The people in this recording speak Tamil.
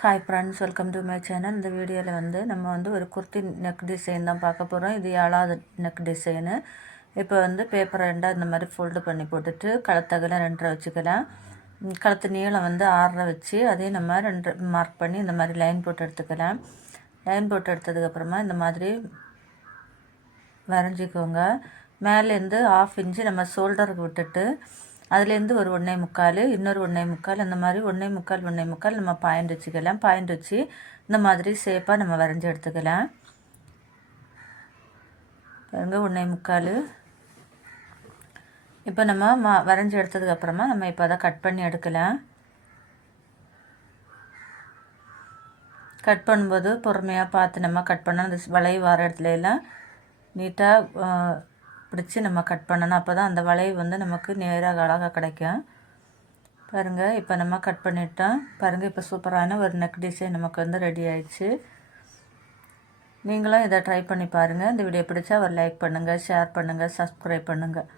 Hi friends, welcome to my channel. இந்த வீடியோவில் நம்ம ஒரு குர்த்தி நெக் டிசைன் தான் பார்க்க போகிறோம். இது 7வது நெக் டிசைனு. இப்போ பேப்பர் ரெண்டாக இந்த மாதிரி ஃபோல்டு பண்ணி போட்டுட்டு கழுத்தகல 2.5 வச்சுக்கலாம். கழுத்து நீளம் 6.5 வச்சு அதையும் நம்ம 2 மார்க் பண்ணி இந்த மாதிரி லைன் போட்டு எடுத்துக்கலாம். லைன் போட்டு எடுத்ததுக்கப்புறமா இந்த மாதிரி வரைஞ்சிக்கோங்க. மேலேருந்து 1/2 இன்ச்சு நம்ம ஷோல்டருக்கு விட்டுட்டு அதுலேருந்து ஒரு 1.25 இன்னொரு 1.25 அந்த மாதிரி 1.25 நம்ம பாயிண்ட் வச்சுக்கலாம். பாயிண்ட் வச்சு இந்த மாதிரி ஷேப்பாக நம்ம வரைஞ்சி எடுத்துக்கலாம். பாருங்க 1.25. இப்போ நம்ம வரைஞ்சி எடுத்ததுக்கப்புறமா நம்ம இப்போ அதை கட் பண்ணி எடுக்கலாம். கட் பண்ணும்போது பொறுமையாக பார்த்து நம்ம கட் பண்ணணும். அந்த வளைவு வர இடத்துல எல்லாம் நீட்டாக பிடிச்சி நம்ம கட் பண்ணணும். அப்போ தான் அந்த வளைவு நமக்கு நேராக அழகாக கிடைக்கும். பாருங்கள், இப்போ நம்ம கட் பண்ணிட்டோம். பாருங்கள், இப்போ சூப்பரான ஒரு நெக் டிசைன் நமக்கு ரெடி ஆயிடுச்சு. நீங்களும் இதை ட்ரை பண்ணி பாருங்கள். இந்த வீடியோ பிடிச்சா ஒரு லைக் பண்ணுங்கள், ஷேர் பண்ணுங்கள், சப்ஸ்கிரைப் பண்ணுங்கள்.